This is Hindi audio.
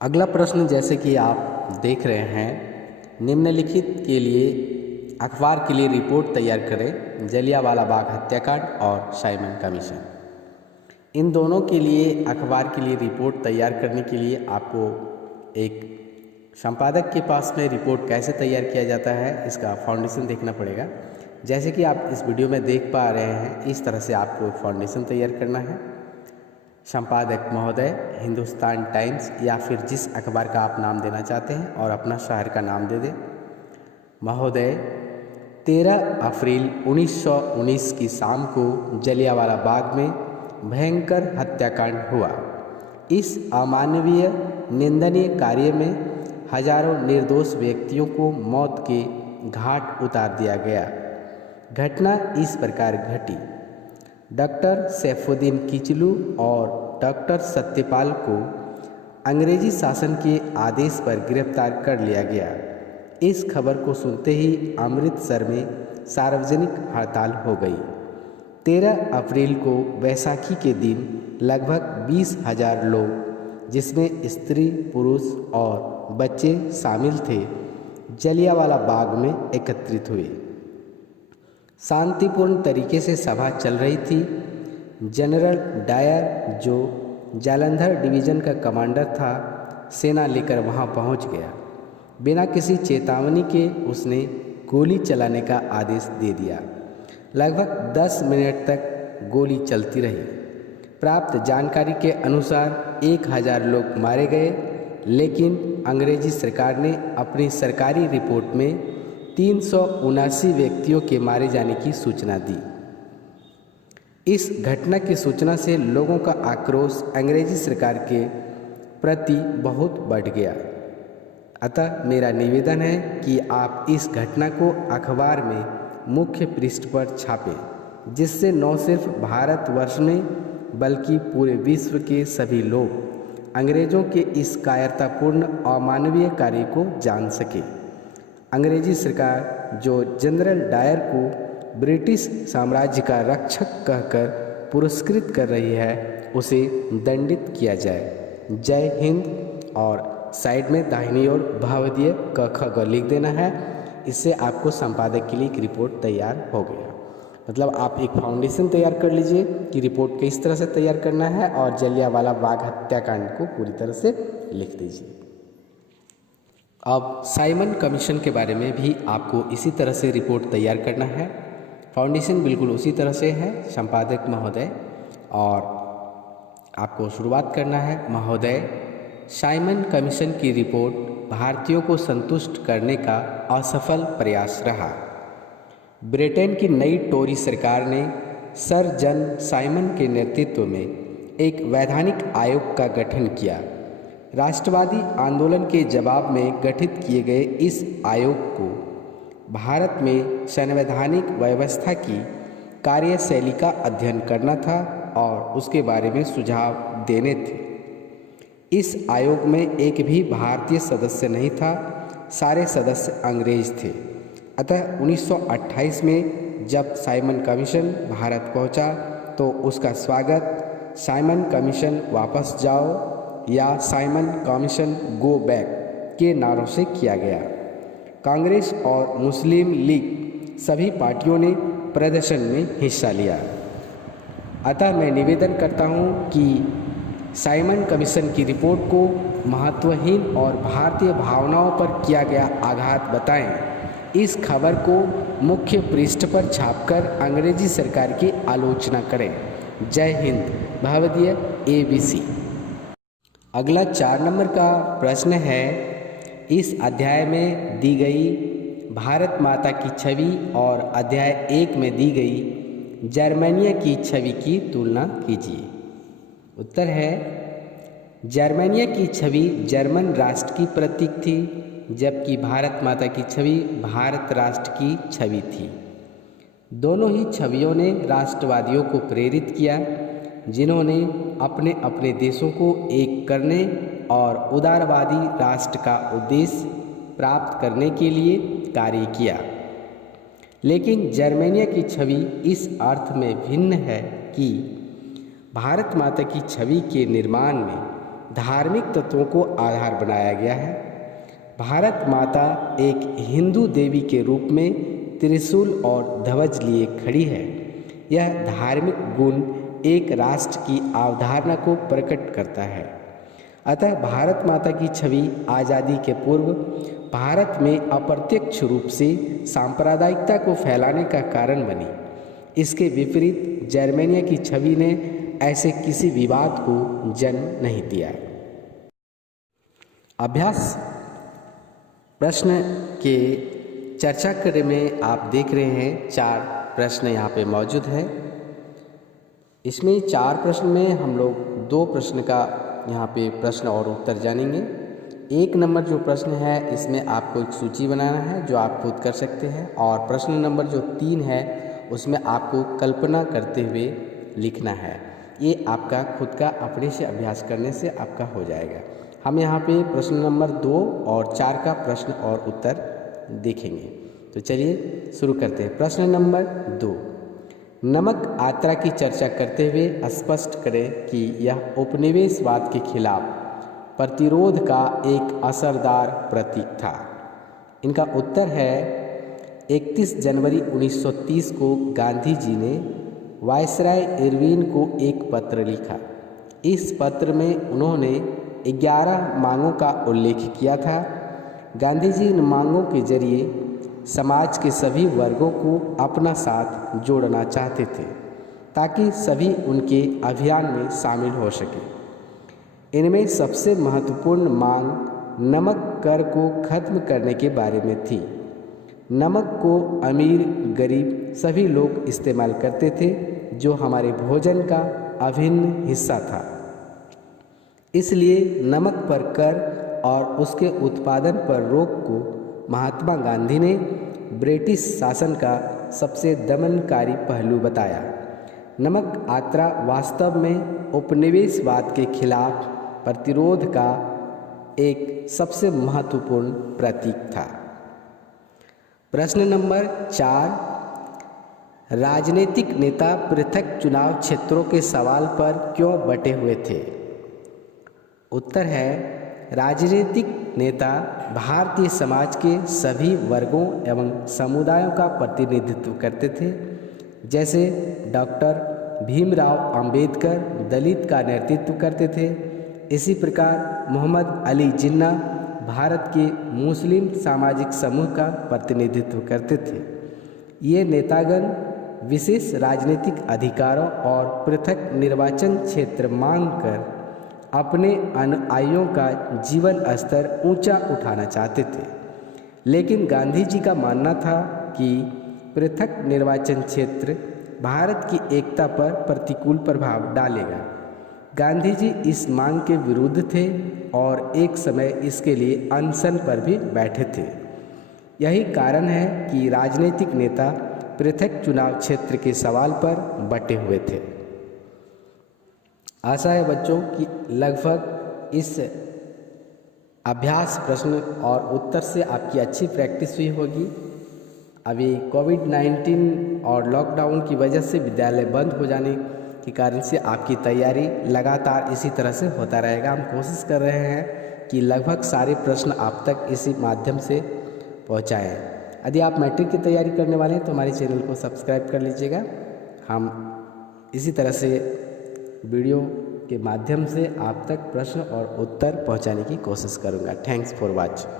अगला प्रश्न जैसे कि आप देख रहे हैं, निम्नलिखित के लिए अखबार के लिए रिपोर्ट तैयार करें। जलियांवाला बाग हत्याकांड और साइमन कमीशन, इन दोनों के लिए अखबार के लिए रिपोर्ट तैयार करने के लिए आपको एक संपादक के पास में रिपोर्ट कैसे तैयार किया जाता है इसका फाउंडेशन देखना पड़ेगा। जैसे कि आप इस वीडियो में देख पा रहे हैं, इस तरह से आपको फाउंडेशन तैयार करना है। संपादक महोदय, हिंदुस्तान टाइम्स या फिर जिस अखबार का आप नाम देना चाहते हैं और अपना शहर का नाम दे दें। महोदय, 13 अप्रैल 1919 की शाम को जलियांवाला बाग में भयंकर हत्याकांड हुआ। इस अमानवीय निंदनीय कार्य में हजारों निर्दोष व्यक्तियों को मौत के घाट उतार दिया गया। घटना इस प्रकार घटी। डॉक्टर सैफुद्दीन किचलू और डॉक्टर सत्यपाल को अंग्रेजी शासन के आदेश पर गिरफ्तार कर लिया गया। इस खबर को सुनते ही अमृतसर में सार्वजनिक हड़ताल हो गई। 13 अप्रैल को बैसाखी के दिन लगभग 20,000 लोग, जिसमें स्त्री, पुरुष और बच्चे शामिल थे, जलियांवाला बाग में एकत्रित हुए। शांतिपूर्ण तरीके से सभा चल रही थी। जनरल डायर, जो जालंधर डिवीज़न का कमांडर था, सेना लेकर वहां पहुंच गया। बिना किसी चेतावनी के उसने गोली चलाने का आदेश दे दिया। लगभग 10 मिनट तक गोली चलती रही। प्राप्त जानकारी के अनुसार 1,000 लोग मारे गए, लेकिन अंग्रेजी सरकार ने अपनी सरकारी रिपोर्ट में 379 व्यक्तियों के मारे जाने की सूचना दी। इस घटना की सूचना से लोगों का आक्रोश अंग्रेजी सरकार के प्रति बहुत बढ़ गया। अतः मेरा निवेदन है कि आप इस घटना को अखबार में मुख्य पृष्ठ पर छापें, जिससे न सिर्फ भारतवर्ष में बल्कि पूरे विश्व के सभी लोग अंग्रेज़ों के इस कायरतापूर्ण अमानवीय कार्य को जान सके। अंग्रेजी सरकार जो जनरल डायर को ब्रिटिश साम्राज्य का रक्षक कहकर पुरस्कृत कर रही है, उसे दंडित किया जाए। जय हिंद। और साइड में दाहिनी ओर भवदीय क ख ग लिख देना है। इससे आपको संपादक के लिए एक रिपोर्ट तैयार हो गया। मतलब आप एक फाउंडेशन तैयार कर लीजिए कि रिपोर्ट किस तरह से तैयार करना है, और जलियांवाला बाग हत्याकांड को पूरी तरह से लिख दीजिए। अब साइमन कमीशन के बारे में भी आपको इसी तरह से रिपोर्ट तैयार करना है। फाउंडेशन बिल्कुल उसी तरह से है, संपादक महोदय। और आपको शुरुआत करना है। महोदय, साइमन कमीशन की रिपोर्ट भारतीयों को संतुष्ट करने का असफल प्रयास रहा। ब्रिटेन की नई टोरी सरकार ने सर जॉन साइमन के नेतृत्व में एक वैधानिक आयोग का गठन किया। राष्ट्रवादी आंदोलन के जवाब में गठित किए गए इस आयोग को भारत में संवैधानिक व्यवस्था की कार्यशैली का अध्ययन करना था और उसके बारे में सुझाव देने थे। इस आयोग में एक भी भारतीय सदस्य नहीं था, सारे सदस्य अंग्रेज थे। अतः 1928 में जब साइमन कमीशन भारत पहुंचा, तो उसका स्वागत साइमन कमीशन वापस जाओ या साइमन कमीशन गो बैक के नारों से किया गया। कांग्रेस और मुस्लिम लीग सभी पार्टियों ने प्रदर्शन में हिस्सा लिया। अतः मैं निवेदन करता हूं कि साइमन कमीशन की रिपोर्ट को महत्वहीन और भारतीय भावनाओं पर किया गया आघात बताएं। इस खबर को मुख्य पृष्ठ पर छापकर अंग्रेजी सरकार की आलोचना करें। जय हिंद। भवदीय ABC। अगला 4 नंबर का प्रश्न है, इस अध्याय में दी गई भारत माता की छवि और अध्याय 1 में दी गई जर्मनिया की छवि की तुलना कीजिए। उत्तर है, जर्मनिया की छवि जर्मन राष्ट्र की प्रतीक थी, जबकि भारत माता की छवि भारत राष्ट्र की छवि थी। दोनों ही छवियों ने राष्ट्रवादियों को प्रेरित किया, जिन्होंने अपने अपने देशों को एक करने और उदारवादी राष्ट्र का उद्देश्य प्राप्त करने के लिए कार्य किया। लेकिन जर्मनिया की छवि इस अर्थ में भिन्न है कि भारत माता की छवि के निर्माण में धार्मिक तत्वों को आधार बनाया गया है। भारत माता एक हिंदू देवी के रूप में त्रिशूल और ध्वज लिए खड़ी है। यह धार्मिक गुण एक राष्ट्र की अवधारणा को प्रकट करता है। अतः भारत माता की छवि आज़ादी के पूर्व भारत में अप्रत्यक्ष रूप से सांप्रदायिकता को फैलाने का कारण बनी। इसके विपरीत जर्मेनिया की छवि ने ऐसे किसी विवाद को जन्म नहीं दिया। अभ्यास प्रश्न के चर्चा करने में आप देख रहे हैं 4 प्रश्न यहाँ पे मौजूद है। इसमें 4 प्रश्न में हम लोग 2 प्रश्न का यहाँ पे प्रश्न और उत्तर जानेंगे। 1 नंबर जो प्रश्न है इसमें आपको एक सूची बनाना है जो आप खुद कर सकते हैं, और प्रश्न नंबर जो 3 है उसमें आपको कल्पना करते हुए लिखना है। ये आपका खुद का अपने से अभ्यास करने से आपका हो जाएगा। हम यहाँ पे प्रश्न नंबर 2 और 4 का प्रश्न और उत्तर देखेंगे। तो चलिए शुरू करते हैं। प्रश्न नंबर 2, नमक यात्रा की चर्चा करते हुए स्पष्ट करें कि यह उपनिवेशवाद के खिलाफ प्रतिरोध का एक असरदार प्रतीक था। इनका उत्तर है 31 जनवरी 1930 को गांधी जी ने वायसराय इरविन को एक पत्र लिखा। इस पत्र में उन्होंने 11 मांगों का उल्लेख किया था। गांधी जी इन मांगों के जरिए समाज के सभी वर्गों को अपना साथ जोड़ना चाहते थे ताकि सभी उनके अभियान में शामिल हो सके। इनमें सबसे महत्वपूर्ण मांग नमक कर को खत्म करने के बारे में थी। नमक को अमीर गरीब सभी लोग इस्तेमाल करते थे, जो हमारे भोजन का अभिन्न हिस्सा था। इसलिए नमक पर कर और उसके उत्पादन पर रोक को महात्मा गांधी ने ब्रिटिश शासन का सबसे दमनकारी पहलू बताया। नमक यात्रा वास्तव में उपनिवेशवाद के खिलाफ प्रतिरोध का एक सबसे महत्वपूर्ण प्रतीक था। प्रश्न नंबर 4, राजनीतिक नेता पृथक चुनाव क्षेत्रों के सवाल पर क्यों बटे हुए थे? उत्तर है, राजनीतिक नेता भारतीय समाज के सभी वर्गों एवं समुदायों का प्रतिनिधित्व करते थे। जैसे डॉक्टर भीमराव अंबेडकर दलित का नेतृत्व करते थे, इसी प्रकार मोहम्मद अली जिन्ना भारत के मुस्लिम सामाजिक समूह का प्रतिनिधित्व करते थे। ये नेतागण विशेष राजनीतिक अधिकारों और पृथक निर्वाचन क्षेत्र मांग कर अपने अनुयायियों का जीवन स्तर ऊंचा उठाना चाहते थे। लेकिन गांधी जी का मानना था कि पृथक निर्वाचन क्षेत्र भारत की एकता पर प्रतिकूल प्रभाव डालेगा। गांधी जी इस मांग के विरुद्ध थे और एक समय इसके लिए अनशन पर भी बैठे थे। यही कारण है कि राजनीतिक नेता पृथक चुनाव क्षेत्र के सवाल पर बटे हुए थे। आशा है बच्चों कि लगभग इस अभ्यास प्रश्न और उत्तर से आपकी अच्छी प्रैक्टिस हुई होगी। अभी कोविड-19 और लॉकडाउन की वजह से विद्यालय बंद हो जाने के कारण से आपकी तैयारी लगातार इसी तरह से होता रहेगा। हम कोशिश कर रहे हैं कि लगभग सारे प्रश्न आप तक इसी माध्यम से पहुंचाएं। यदि आप मैट्रिक की तैयारी करने वाले हैं तो हमारे चैनल को सब्सक्राइब कर लीजिएगा। हम इसी तरह से वीडियो के माध्यम से आप तक प्रश्न और उत्तर पहुंचाने की कोशिश करूंगा। Thanks for watching.